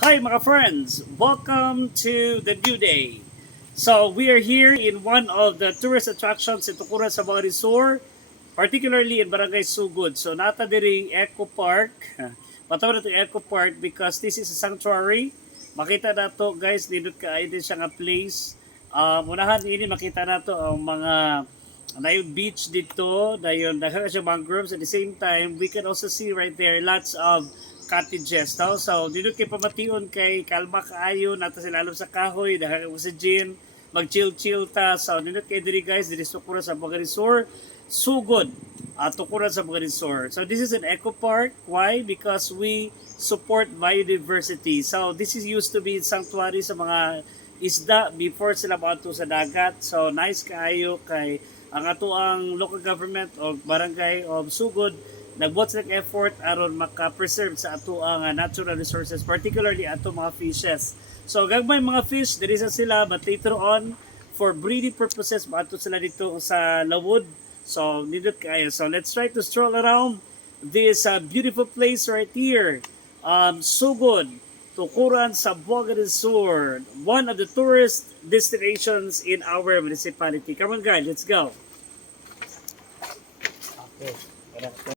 Hi mga friends! Welcome to the new day. So we are here in one of the tourist attractions in Tukuran sa mga resort, particularly in Barangay Sugod. So nata diri Eco Park. Patawag na ito Eco Park because this is a sanctuary. Makita na to guys, dito ka din siya nga place. Unahan ini makita na to ang mga na beach dito, dayon daghan siya mangroves. At the same time, we can also see right there lots of cottages. No? So, dito kay pamation kay kalma kaayo, nata sila alam sa kahoy, dahil oxygen, mag-chill-chill ta. So, dito kay diri guys, diri sukura sa mga resort, sugod at tukuran sa mga resort. So, this is an eco park. Why? Because we support biodiversity. So, this is used to be sanctuary sa mga isda before sila maato sa dagat. So, nice kaayo kay ang ato ang local government o barangay of Sugod nagbuhat sila effort aron maka-preserve sa ato ang natural resources, particularly ato mga fishes. So gagmay mga fish diri sa sila, but later on for breeding purposes maato sila dito sa lawod. So nindot kayo. So let's try to stroll around this beautiful place right here. Sugod, Tukuran sa Buanga Resort, one of the tourist destinations in our municipality. Come on guys, let's go. Okay.